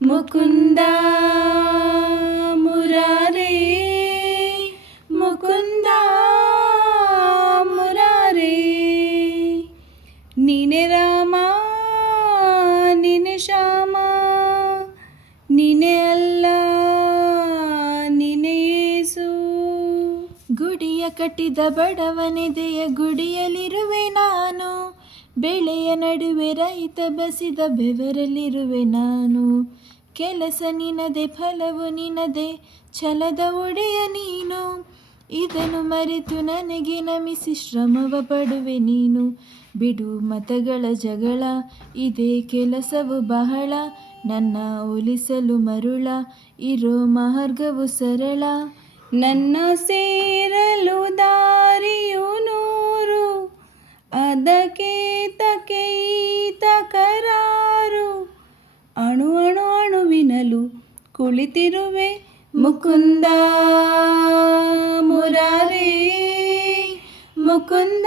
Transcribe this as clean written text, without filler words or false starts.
ಮುಕುಂದ ಮುರಾರೇ ಮುಕುಂದ ಮುರಾರೇ. ನೀನೆ ರಾಮ ನೀನೆ ಶ್ಯಾಮ, ನೀನೆ ಅಲ್ಲ ನೀನೆ ಯೇಸು. ಗುಡಿಯ ಕಟ್ಟಿದ ಬಡವನೆದೆಯ ಗುಡಿಯಲ್ಲಿರುವೆ ನಾನು, ಬೆಳೆಯ ನಡುವೆ ರೈತ ಬಸಿದ ಬೆವರಲ್ಲಿರುವೆ ನಾನು. ಕೆಲಸ ನಿನದೆ ಫಲವು ನಿನದೆ ಛಲದ ಒಡೆಯ ನೀನು, ಇದನ್ನು ಮರೆತು ನನಗೆ ನಮಿಸಿ ಶ್ರಮವ ಪಡುವೆ ನೀನು. ಬಿಡು ಮತಗಳ ಜಗಳ, ಇದೇ ಕೆಲಸವು ಬಹಳ, ನನ್ನ ಒಲಿಸಲು ಮರುಳ ಇರೋ ಮಾರ್ಗವು ಸರಳ. ನನ್ನ ಸೇರಲು ದಾರಿಯು ನೂರು, ಅದಕ್ಕೆ ತಕೆ ತಕರಾರು. ಅಣು ಅಣು ಅಣುವಿನಲು ಕುಳಿತಿರುವೆ ಮುಕುಂದ ಮುರಾರೇ ಮುಕುಂದ